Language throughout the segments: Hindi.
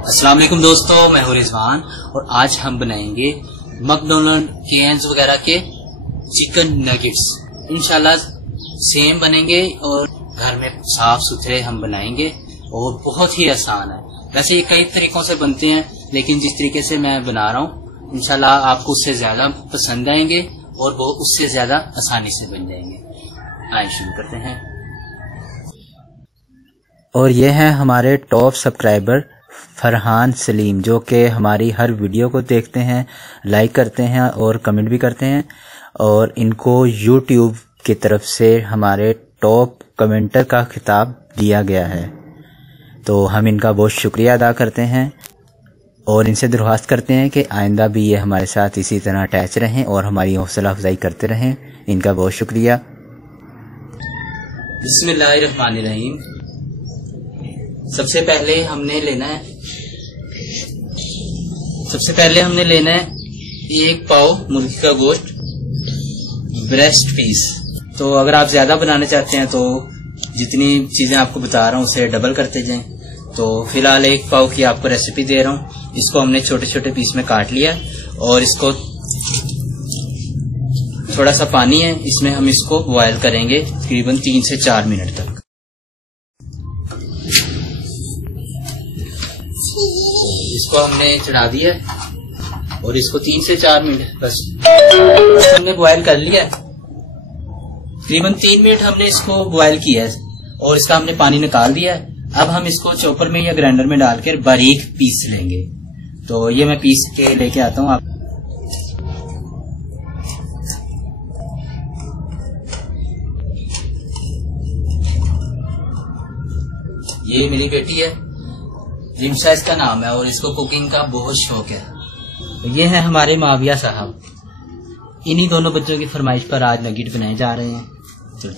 अस्सलाम वालेकुम दोस्तों, मैं हूं रिजवान और आज हम बनाएंगे मैकडॉनल्ड केएनएस वगैरह के चिकन नगेट्स। इंशाल्लाह सेम बनेंगे और घर में साफ सुथरे हम बनाएंगे और बहुत ही आसान है। वैसे ये कई तरीकों से बनते हैं, लेकिन जिस तरीके से मैं बना रहा हूँ इंशाल्लाह आपको उससे ज्यादा पसंद आएंगे और वो उससे ज्यादा आसानी से बन जाएंगे। आइए शुरू करते हैं। और ये हैं हमारे टॉप सब्सक्राइबर फरहान सलीम, जो कि हमारी हर वीडियो को देखते हैं, लाइक करते हैं और कमेंट भी करते हैं। और इनको यूट्यूब की तरफ से हमारे टॉप कमेंटर का खिताब दिया गया है, तो हम इनका बहुत शुक्रिया अदा करते हैं और इनसे दरख्वास्त करते हैं कि आइंदा भी ये हमारे साथ इसी तरह अटैच रहें और हमारी हौसला अफजाई करते रहें। इनका बहुत शुक्रिया। बिस्मिल्लाहिर्रहमानिर्रहीम। सबसे पहले हमने लेना है 1 पाव मुर्गी का गोश्त, ब्रेस्ट पीस। तो अगर आप ज्यादा बनाना चाहते हैं तो जितनी चीजें आपको बता रहा हूँ उसे डबल करते जाएं। तो फिलहाल 1 पाव की आपको रेसिपी दे रहा हूँ। इसको हमने छोटे छोटे पीस में काट लिया और इसको थोड़ा सा पानी है, इसमें हम इसको बॉयल करेंगे तकरीबन 3 से 4 मिनट तक। इसको हमने चढ़ा दिया और इसको 3 से 4 मिनट बस हमने बॉयल कर लिया। तकरीबन 3 मिनट हमने इसको बॉयल किया है और इसका हमने पानी निकाल दिया है। अब हम इसको चॉपर में या ग्राइंडर में डालकर बारीक पीस लेंगे। तो ये मैं पीस के लेके आता हूँ। ये मेरी बेटी है, रिमशा इसका नाम है और इसको कुकिंग का बहुत शौक है। तो ये है हमारे माविया साहब। इन्हीं दोनों बच्चों की फरमाइश पर आज नगेट बनाए जा रहे हैं। चलो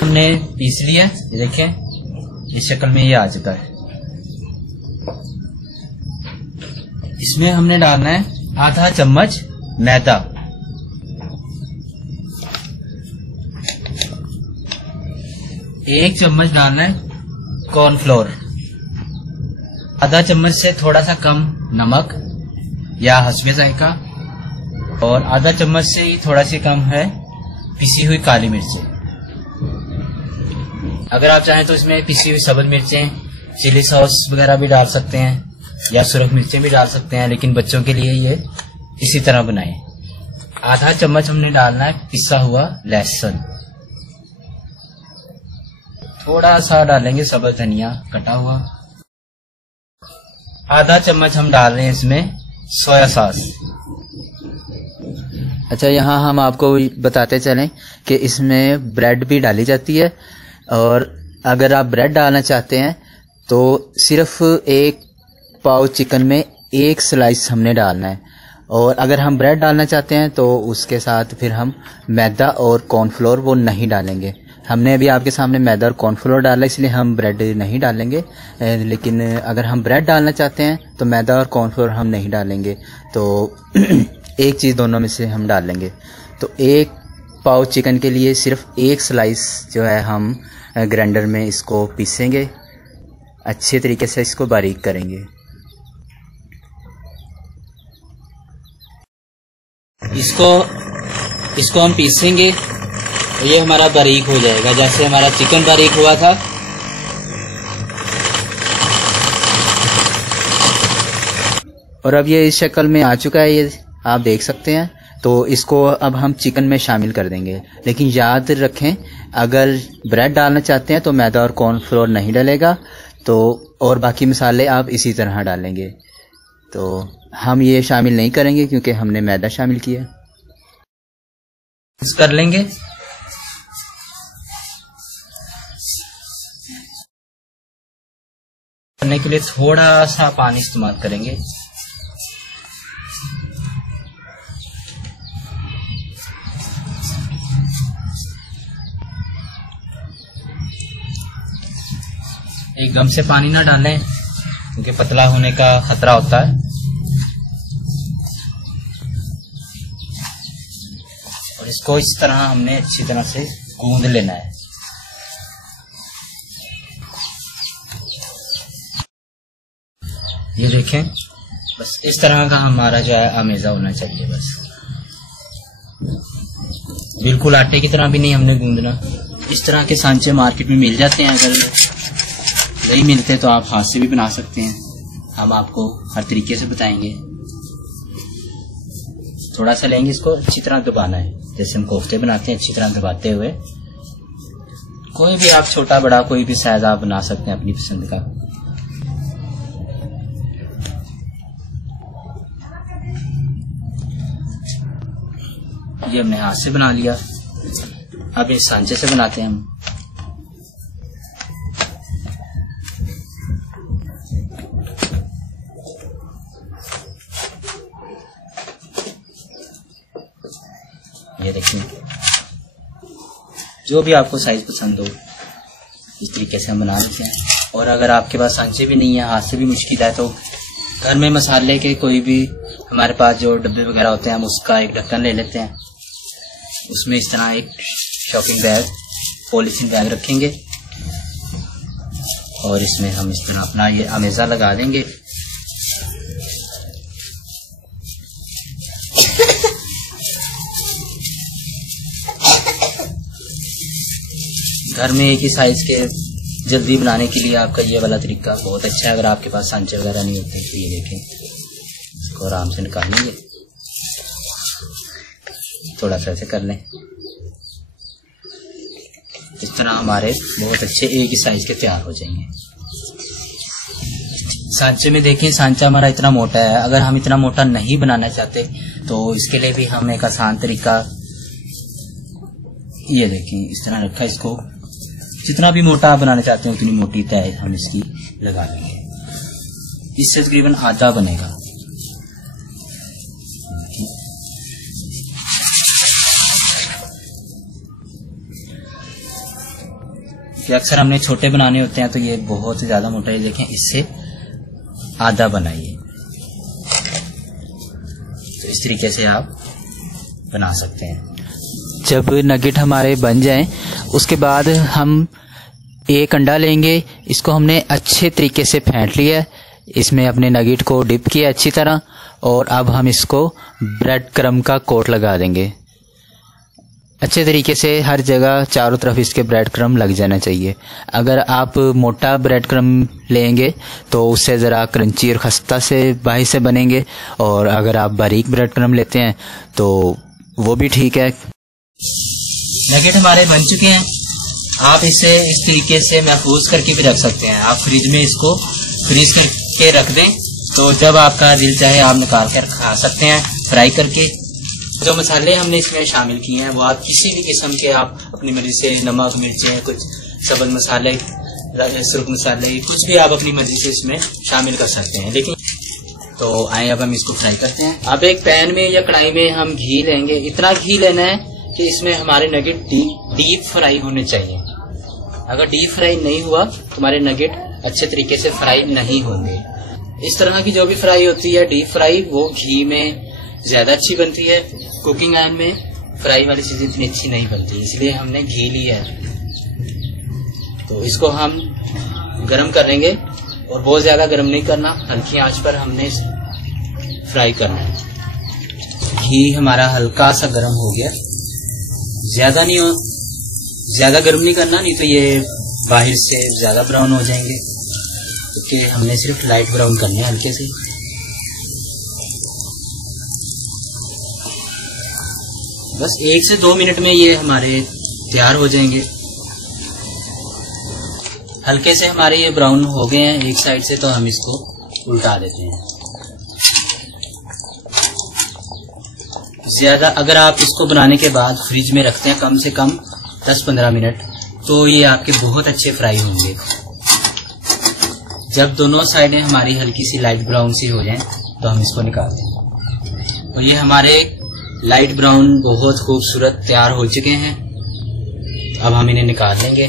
हमने पीस लिया, ये देखें इस शक्ल में ये आ चुका है। इसमें हमने डालना है आधा चम्मच मैदा, एक चम्मच डालना है कॉर्नफ्लोर, आधा चम्मच से थोड़ा सा कम नमक या हस्बे जायका, और आधा चम्मच से ही थोड़ा सी कम है पिसी हुई काली मिर्चें। अगर आप चाहें तो इसमें पिसी हुई सब्ज मिर्चें, चिली सॉस वगैरह भी डाल सकते हैं या सुरख मिर्चें भी डाल सकते हैं, लेकिन बच्चों के लिए ये इसी तरह बनाएं। आधा चम्मच हमने डालना है पिसा हुआ लहसुन, थोड़ा सा डालेंगे सब्ज धनिया कटा हुआ, आधा चम्मच हम डाल रहे हैं इसमें सोया सॉस। अच्छा, यहाँ हम आपको बताते चलें कि इसमें ब्रेड भी डाली जाती है, और अगर आप ब्रेड डालना चाहते हैं तो सिर्फ 1 पाव चिकन में 1 स्लाइस हमने डालना है। और अगर हम ब्रेड डालना चाहते हैं तो उसके साथ फिर हम मैदा और कॉर्नफ्लोर वो नहीं डालेंगे। हमने अभी आपके सामने मैदा और कॉर्नफ्लोर डाला, इसलिए हम ब्रेड नहीं डालेंगे। लेकिन अगर हम ब्रेड डालना चाहते हैं तो मैदा और कॉर्नफ्लोर हम नहीं डालेंगे। तो एक चीज़ दोनों में से हम डालेंगे। तो 1 पाव चिकन के लिए सिर्फ 1 स्लाइस जो है हम ग्राइंडर में इसको पीसेंगे, अच्छे तरीके से इसको बारीक करेंगे। इसको हम पीसेंगे तो ये हमारा बारीक हो जाएगा, जैसे हमारा चिकन बारीक हुआ था। और अब ये इस शक्ल में आ चुका है, ये आप देख सकते हैं। तो इसको अब हम चिकन में शामिल कर देंगे। लेकिन याद रखें, अगर ब्रेड डालना चाहते हैं तो मैदा और कॉर्नफ्लोर नहीं डलेगा, तो और बाकी मसाले आप इसी तरह डालेंगे। तो हम ये शामिल नहीं करेंगे क्योंकि हमने मैदा शामिल किया। कर लेंगे। करने के लिए थोड़ा सा पानी इस्तेमाल करेंगे। एकदम से पानी ना डालें क्योंकि पतला होने का खतरा होता है। इसको इस तरह हमने अच्छी तरह से गूंद लेना है। ये देखें, बस इस तरह का हमारा जो है अमेज़ा होना चाहिए। बस बिल्कुल आटे की तरह भी नहीं हमने गूंदना। इस तरह के सांचे मार्केट में मिल जाते हैं, अगर नहीं मिलते तो आप हाथ से भी बना सकते हैं। हम आपको हर तरीके से बताएंगे। थोड़ा सा लेंगे, इसको अच्छी तरह दबाना है, जैसे हम कोफ्ते बनाते हैं, अच्छी तरह दबाते हुए। कोई भी आप छोटा बड़ा कोई भी साइज आप बना सकते हैं अपनी पसंद का। ये हमने हाथ से बना लिया। अब इस सांचे से बनाते हैं हम। ये देखिए, जो भी आपको साइज पसंद हो इस तरीके से हम बना लेते हैं। और अगर आपके पास सांचे भी नहीं है, हाथ से भी मुश्किल है, तो घर में मसाले के कोई भी हमारे पास जो डब्बे वगैरह होते हैं, हम उसका एक ढक्कन ले लेते हैं। उसमें इस तरह एक शॉपिंग बैग, पॉलीथीन बैग रखेंगे और इसमें हम इस तरह अपना ये अमेज़ा लगा देंगे। घर में एक ही साइज के जल्दी बनाने के लिए आपका ये वाला तरीका बहुत अच्छा है। अगर आपके पास सांचे वगैरह नहीं होते तो ये देखें, इसको आराम से निकालेंगे, थोड़ा सा ऐसे कर लें। इस तरह हमारे बहुत अच्छे एक ही साइज के तैयार हो जाएंगे। सांचे में देखें, सांचा हमारा इतना मोटा है। अगर हम इतना मोटा नहीं बनाना चाहते तो इसके लिए भी हम एक आसान तरीका, ये देखें, इस तरह रखा, इसको जितना भी मोटा आप बनाना चाहते हैं उतनी मोटी तय हम इसकी लगा देंगे। इससे तकरीबन आधा बनेगा। कि अक्सर हमने छोटे बनाने होते हैं तो ये बहुत ज्यादा मोटा है। देखें, इससे आधा बनाइए, तो इस तरीके से आप बना सकते हैं। जब नगेट हमारे बन जाएं, उसके बाद हम एक अंडा लेंगे। इसको हमने अच्छे तरीके से फेंट लिया है, इसमें अपने नगेट को डिप किया अच्छी तरह, और अब हम इसको ब्रेड क्रम का कोट लगा देंगे अच्छे तरीके से। हर जगह चारों तरफ इसके ब्रेड क्रम लग जाना चाहिए। अगर आप मोटा ब्रेड क्रम लेंगे तो उससे ज़रा क्रंची और खस्ता से बाहर से बनेंगे, और अगर आप बारीक ब्रेड क्रम लेते हैं तो वो भी ठीक है। नगेट हमारे बन चुके हैं। आप इसे इस तरीके से महफूज करके भी रख सकते हैं। आप फ्रिज में इसको फ्रीज करके रख दें, तो जब आपका दिल चाहे आप निकाल कर खा सकते हैं फ्राई करके। जो मसाले हमने इसमें शामिल किए हैं वो आप किसी भी किस्म के आप अपनी मर्जी से, नमक, मिर्चें, कुछ सब्ज़ मसाले, सुर्ख मसाले, कुछ भी आप अपनी मर्जी से इसमें शामिल कर सकते हैं। लेकिन तो आए अब हम इसको फ्राई करते हैं। अब एक पैन में या कढ़ाई में हम घी लेंगे। इतना घी लेना है कि इसमें हमारे नगेट डीप फ्राई होने चाहिए। अगर डीप फ्राई नहीं हुआ तो हमारे नगेट अच्छे तरीके से फ्राई नहीं होंगे। इस तरह की जो भी फ्राई होती है डीप फ्राई, वो घी में ज्यादा अच्छी बनती है। कुकिंग ऑयल में फ्राई वाली चीजें इतनी अच्छी नहीं बनती, इसलिए हमने घी लिया है। तो इसको हम गरम करेंगे, और बहुत ज्यादा गरम नहीं करना, हल्की आंच पर हमने फ्राई करना है। घी हमारा हल्का सा गरम हो गया, ज्यादा नहीं हो, ज्यादा गर्म नहीं करना, नहीं तो ये बाहर से ज्यादा ब्राउन हो जाएंगे। क्योंकि हमने सिर्फ लाइट ब्राउन करने हैं, हल्के से। बस 1 से 2 मिनट में ये हमारे तैयार हो जाएंगे। हल्के से हमारे ये ब्राउन हो गए हैं एक साइड से, तो हम इसको उल्टा देते हैं। ज्यादा अगर आप इसको बनाने के बाद फ्रिज में रखते हैं कम से कम 10-15 मिनट, तो ये आपके बहुत अच्छे फ्राई होंगे। जब दोनों साइडें हमारी हल्की सी लाइट ब्राउन सी हो जाएं, तो हम इसको निकालते हैं। और ये हमारे लाइट ब्राउन बहुत खूबसूरत तैयार हो चुके हैं। अब हम इन्हें निकाल लेंगे।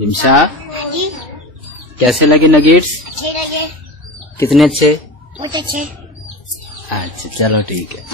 रिमशा, कैसे लगे नगेट्स? अच्छे लगे। कितने अच्छे? बहुत अच्छे। अच्छा चलो ठीक है।